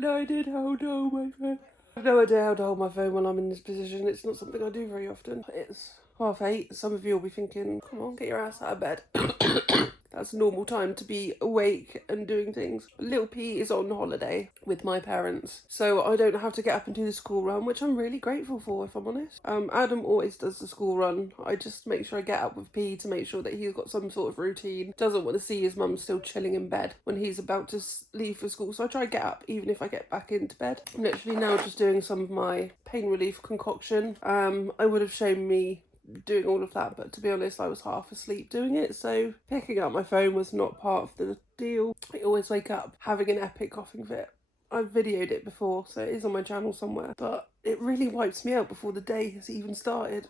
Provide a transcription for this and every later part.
no idea how to hold my phone. I have no idea how to hold my phone when I'm in this position. It's not something I do very often. It's 8:30. Some of you will be thinking, come on, get your ass out of bed. That's a normal time to be awake and doing things. Little P is on holiday with my parents, so I don't have to get up and do the school run, which I'm really grateful for, if I'm honest. Adam always does the school run. I just make sure I get up with P to make sure that he's got some sort of routine. Doesn't want to see his mum still chilling in bed when he's about to leave for school, so I try to get up even if I get back into bed. I'm literally now just doing some of my pain relief concoction. I would have shown me doing all of that, but to be honest, I was half asleep doing it, so picking up my phone was not part of the deal. I always wake up having an epic coughing fit. I've videoed it before, so it is on my channel somewhere, but it really wipes me out before the day has even started.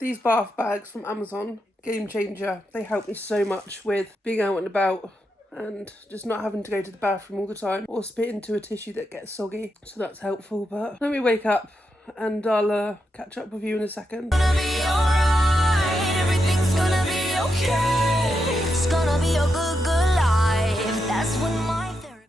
These bath bags from Amazon, game changer. They help me so much with being out and about and just not having to go to the bathroom all the time or spit into a tissue that gets soggy, so that's helpful. But let me wake up and I'll catch up with you in a second. Gonna be alright, everything's gonna be okay. It's gonna be a good, good life. That's when my therapy.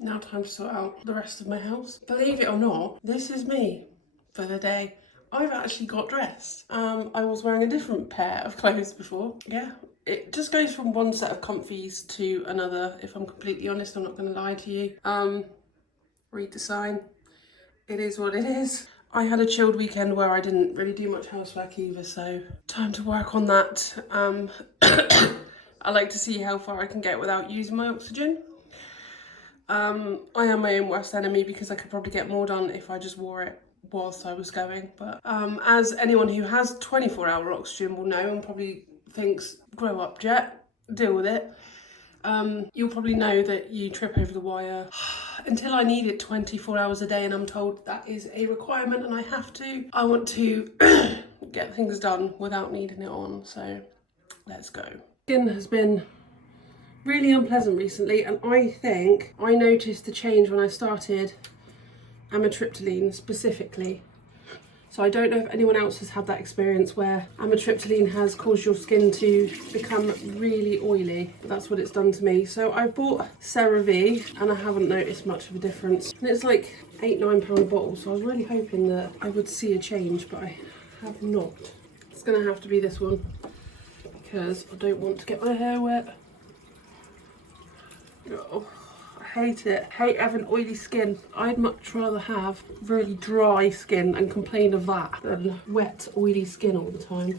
Now time to sort out the rest of my house. Believe it or not, this is me for the day. I've actually got dressed. I was wearing a different pair of clothes before. Yeah, it just goes from one set of comfies to another, if I'm completely honest. I'm not going to lie to you. Read the sign. It is what it is. I had a chilled weekend where I didn't really do much housework either, so time to work on that. I like to see how far I can get without using my oxygen. I am my own worst enemy because I could probably get more done if I just wore it whilst I was going. But as anyone who has 24-hour oxygen will know and probably thinks, grow up, Jet, deal with it. You'll probably know that you trip over the wire until I need it 24 hours a day and I'm told that is a requirement and I have to. I want to get things done without needing it on, so let's go. Skin has been really unpleasant recently, and I think I noticed the change when I started amitriptyline specifically. So I don't know if anyone else has had that experience where amitriptyline has caused your skin to become really oily. That's what it's done to me. So I bought CeraVe and I haven't noticed much of a difference. And it's like £8-9 a bottle, so I was really hoping that I would see a change, but I have not. It's gonna have to be this one because I don't want to get my hair wet. Oh, I hate it. I hate having oily skin. I'd much rather have really dry skin and complain of that than wet, oily skin all the time.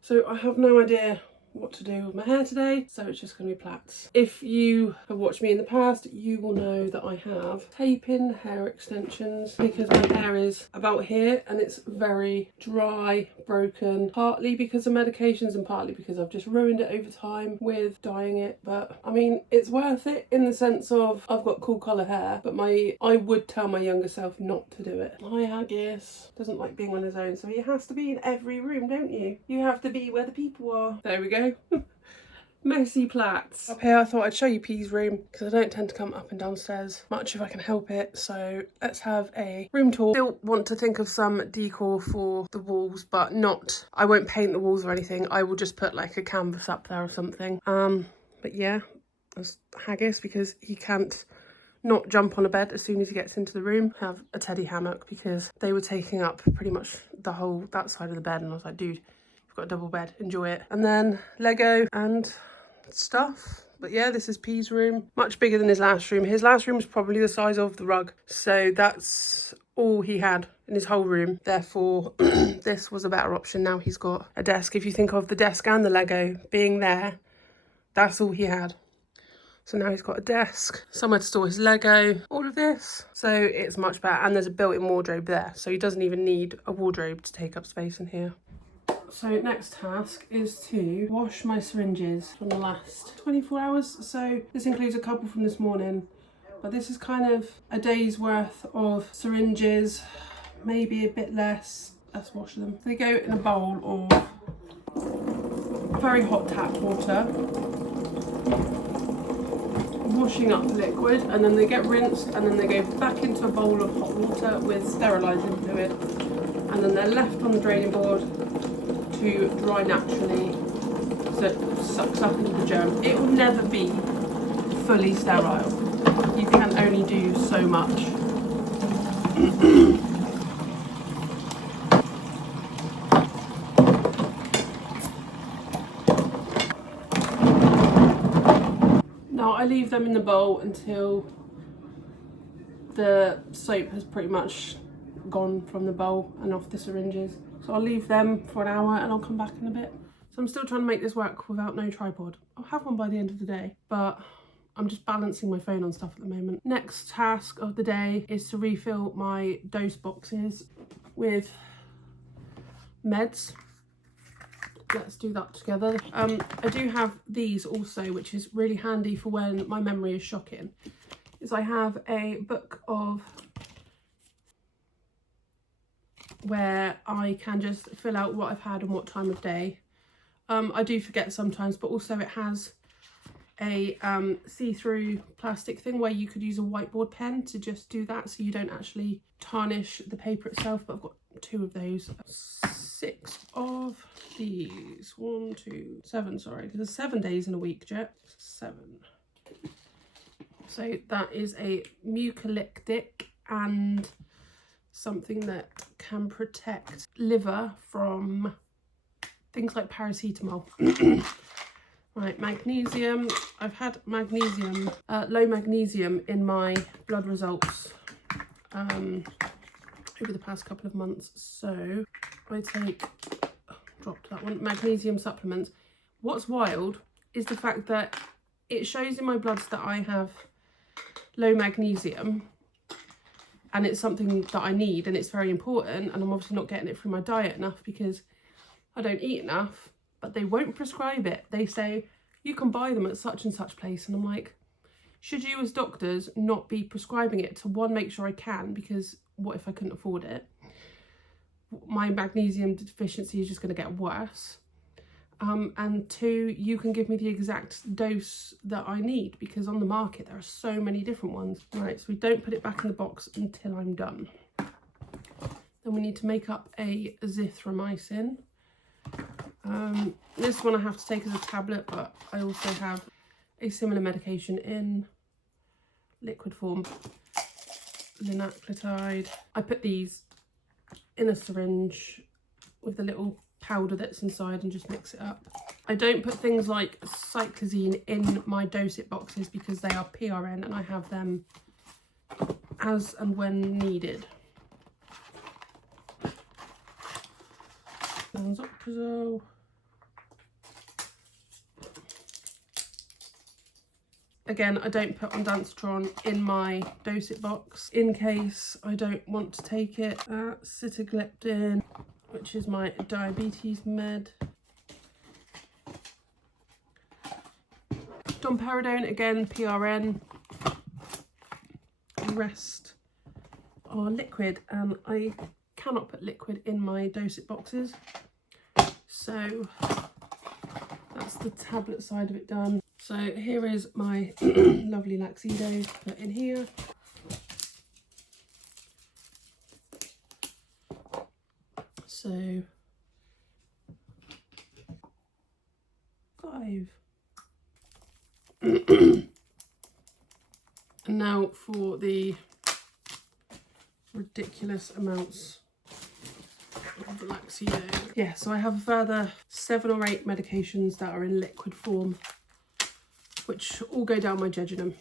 So I have no idea what to do with my hair today, so it's just going to be plaits. If you have watched me in the past, you will know that I have tape-in hair extensions because my hair is about here and it's very dry, broken, partly because of medications and partly because I've just ruined it over time with dyeing it. But I mean, it's worth it in the sense of I've got cool colour hair, but I would tell my younger self not to do it. My Haggis doesn't like being on his own, so he has to be in every room, don't you? You have to be where the people are. There we go. Messy plaits. Up here I thought I'd show you P's room because I don't tend to come up and downstairs much if I can help it, so let's have a room tour. Still want to think of some decor for the walls, but not, I won't paint the walls or anything. I will just put like a canvas up there or something. But yeah, that's Haggis because he can't not jump on a bed as soon as he gets into the room. Have a teddy hammock because they were taking up pretty much the whole, that side of the bed, and I was like, dude, you've got a double bed, enjoy it. And then Lego and stuff. But yeah, this is P's room. Much bigger than his last room. His last room was probably the size of the rug. So that's all he had in his whole room. Therefore, this was a better option. Now he's got a desk. If you think of the desk and the Lego being there, that's all he had. So now he's got a desk, somewhere to store his Lego, all of this. So it's much better. And there's a built-in wardrobe there. So he doesn't even need a wardrobe to take up space in here. So next task is to wash my syringes from the last 24 hours. So this includes a couple from this morning, but this is kind of a day's worth of syringes, maybe a bit less. Let's wash them. They go in a bowl of very hot tap water, washing up the liquid, and then they get rinsed, and then they go back into a bowl of hot water with sterilising fluid, and then they're left on the draining board to dry naturally so it sucks up into the germ. It will never be fully sterile. You can only do so much. Now I leave them in the bowl until the soap has pretty much gone from the bowl and off the syringes. So I'll leave them for an hour and I'll come back in a bit. So I'm still trying to make this work without no tripod. I'll have one by the end of the day, but I'm just balancing my phone on stuff at the moment. Next task of the day is to refill my dose boxes with meds. Let's do that together. I do have these also, which is really handy for when my memory is shocking. Is I have a book of where I can just fill out what I've had and what time of day. I do forget sometimes, but also it has a see-through plastic thing where you could use a whiteboard pen to just do that, so you don't actually tarnish the paper itself. But I've got 2 of those. 6 of these. 1, 2, 7, sorry, because there's 7 days in a week, Jet. 7. So that is a mucolytic and something that can protect liver from things like paracetamol. Right, magnesium. I've had magnesium, low magnesium in my blood results over the past couple of months. So I take, dropped that one, magnesium supplements. What's wild is the fact that it shows in my bloods that I have low magnesium, and it's something that I need and it's very important, and I'm obviously not getting it through my diet enough because I don't eat enough, but they won't prescribe it. They say you can buy them at such and such place, and I'm like, should you as doctors not be prescribing it to, one, make sure I can, because what if I couldn't afford it? My magnesium deficiency is just going to get worse. And 2, you can give me the exact dose that I need, because on the market there are so many different ones. Right, so we don't put it back in the box until I'm done. Then we need to make up a azithromycin. This one I have to take as a tablet, but I also have a similar medication in liquid form, linaclotide. I put these in a syringe with the little powder that's inside and just mix it up. I don't put things like cyclazine in my dosage boxes because they are PRN and I have them as and when needed. Xoxoxo. Again, I don't put ondansetron in my dosage box in case I don't want to take it. Sitagliptin, which is my diabetes med. Domperidone, again PRN. Rest are liquid, and I cannot put liquid in my dosage boxes, so that's the tablet side of it done. So here is my lovely Laxido put in here. So 5. And now for the ridiculous amounts of the Laxido. Yeah, so I have a further 7 or 8 medications that are in liquid form, which all go down my jejunum.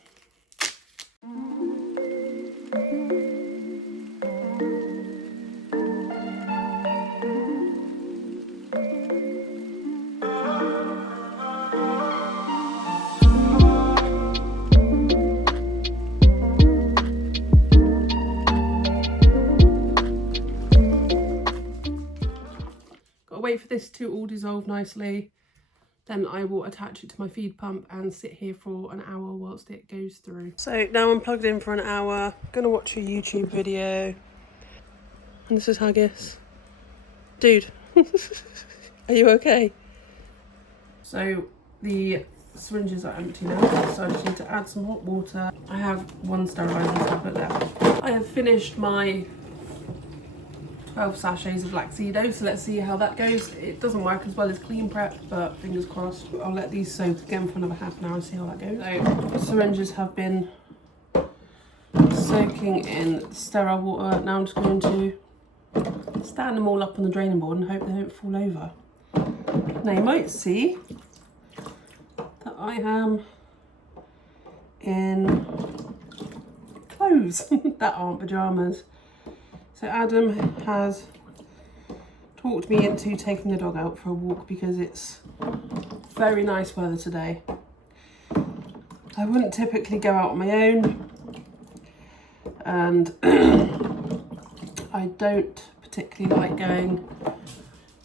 wait for this to all dissolve nicely. Then I will attach it to my feed pump and sit here for an hour whilst it goes through. So now I'm plugged in for an hour. I'm gonna watch a YouTube video. And this is Haggis. Dude, are you okay? So the syringes are empty now, so I just need to add some hot water. I have one sterilising tablet left. I have finished my 12 sachets of Laxido, so let's see how that goes. It doesn't work as well as Clean Prep, but fingers crossed. I'll let these soak again for another half an hour and see how that goes. So the syringes have been soaking in sterile water. Now I'm just going to stand them all up on the draining board and hope they don't fall over. Now you might see that I am in clothes that aren't pyjamas. So Adam has talked me into taking the dog out for a walk because it's very nice weather today. I wouldn't typically go out on my own, and I don't particularly like going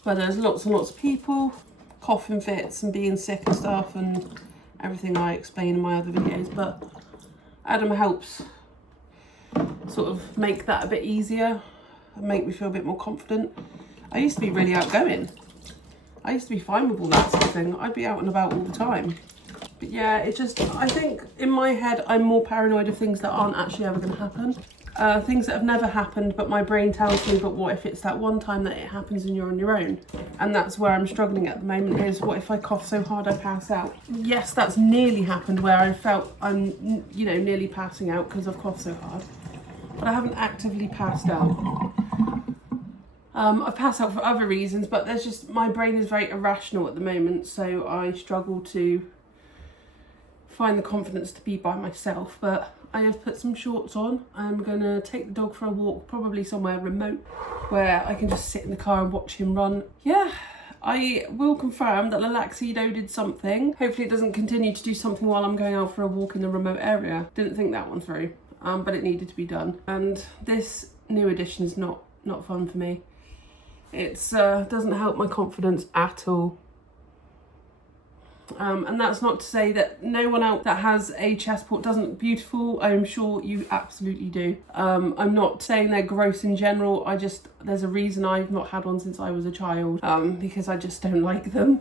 where there's lots and lots of people, coughing fits and being sick and stuff and everything I explain in my other videos, but Adam helps sort of make that a bit easier and make me feel a bit more confident. I used to be really outgoing. I used to be fine with all that sort of thing. I'd be out and about all the time. But yeah, it's just, I think in my head I'm more paranoid of things that aren't actually ever going to happen. Things that have never happened, but my brain tells me, but what if it's that one time that it happens and you're on your own? And that's where I'm struggling at the moment, is what if I cough so hard I pass out? Yes, that's nearly happened, where I felt I'm, you know, nearly passing out because I've coughed so hard. But I haven't actively passed out. I've passed out for other reasons, but there's just, my brain is very irrational at the moment, so I struggle to find the confidence to be by myself. But I have put some shorts on. I'm gonna take the dog for a walk, probably somewhere remote where I can just sit in the car and watch him run. Yeah, I will confirm that the Laxido did something. Hopefully it doesn't continue to do something while I'm going out for a walk in the remote area. Didn't think that one through, but it needed to be done. And this new edition is not fun for me. It's doesn't help my confidence at all. And that's not to say that no one out that has a chest port doesn't look beautiful. I'm sure you absolutely do. I'm not saying they're gross in general. There's a reason I've not had one since I was a child, because I just don't like them.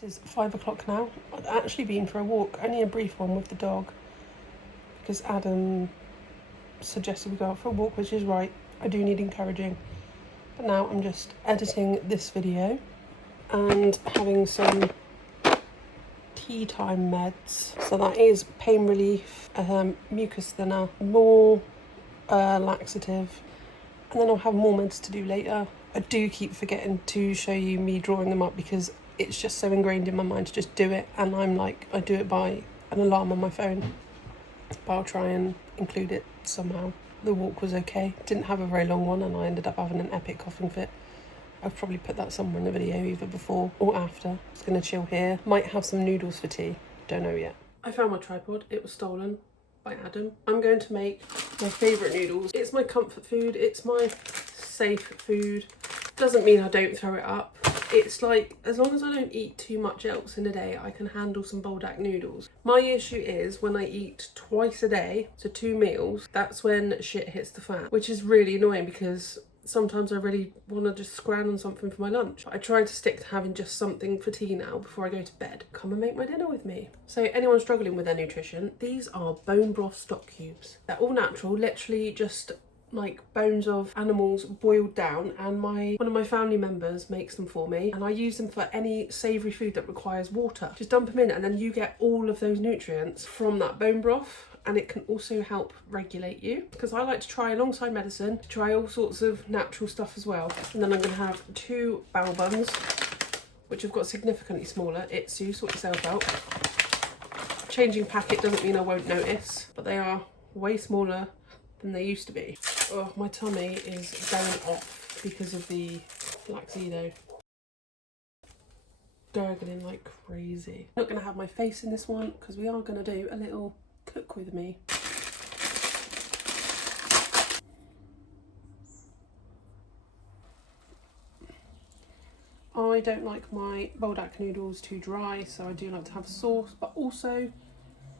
It is 5 o'clock now. I've actually been for a walk, only a brief one with the dog, because Adam suggested we go out for a walk, which is right. I do need encouraging. But now I'm just editing this video and having some tea time meds. So that is pain relief, mucus thinner, more laxative, and then I'll have more meds to do later. I do keep forgetting to show you me drawing them up because it's just so ingrained in my mind to just do it, and I'm like, I do it by an alarm on my phone, but I'll try and include it somehow. The walk was okay, didn't have a very long one, and I ended up having an epic coughing fit. I've probably put that somewhere in the video, either before or after. Just gonna chill here, might have some noodles for tea, don't know yet. I found my tripod, it was stolen by Adam. I'm going to make my favourite noodles. It's my comfort food, it's my safe food. Doesn't mean I don't throw it up. It's like, as long as I don't eat too much else in a day, I can handle some Buldak noodles. My issue is when I eat twice a day, so 2 meals, that's when shit hits the fan, which is really annoying because sometimes I really want to just scran on something for my lunch. I try to stick to having just something for tea now before I go to bed. Come and make my dinner with me. So anyone struggling with their nutrition, these are bone broth stock cubes. They're all natural, literally just like bones of animals boiled down, and one of my family members makes them for me, and I use them for any savoury food that requires water. Just dump them in and then you get all of those nutrients from that bone broth. And it can also help regulate you, because I like to try alongside medicine, to try all sorts of natural stuff as well. And then I'm going to have 2 bowel buns, which have got significantly smaller. Itsu, sort yourself out. Changing packet doesn't mean I won't notice, but they are way smaller than they used to be. Oh, my tummy is going off because of the Laxido. Gurgling like crazy. I'm not going to have my face in this one, because we are going to do a little cook with me. I don't like my buldak noodles too dry, so I do like to have a sauce, but also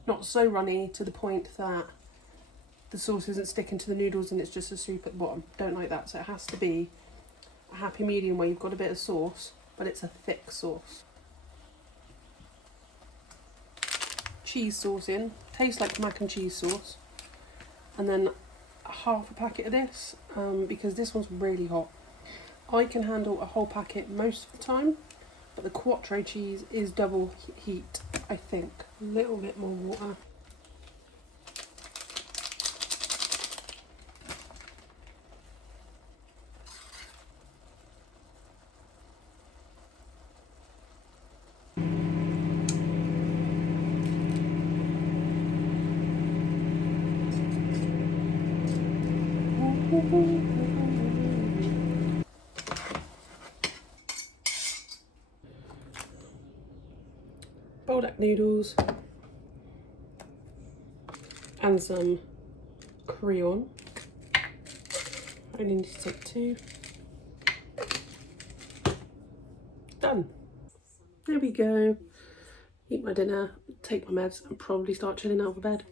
not so runny to the point that the sauce isn't sticking to the noodles and it's just a soup at the bottom. Don't like that, so it has to be a happy medium where you've got a bit of sauce, but it's a thick sauce. Cheese sauce in, tastes like mac and cheese sauce, and then half a packet of this, because this one's really hot. I can handle a whole packet most of the time, but the quattro cheese is double heat, I think. A little bit more water. Buldak noodles and some Creon. I only need to take 2. Done. There we go. Eat my dinner, take my meds, and probably start chilling out for bed.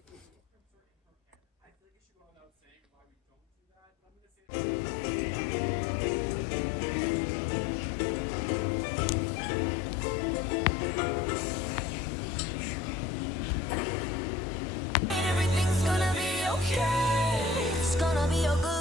Everything's gonna be okay. It's gonna be a good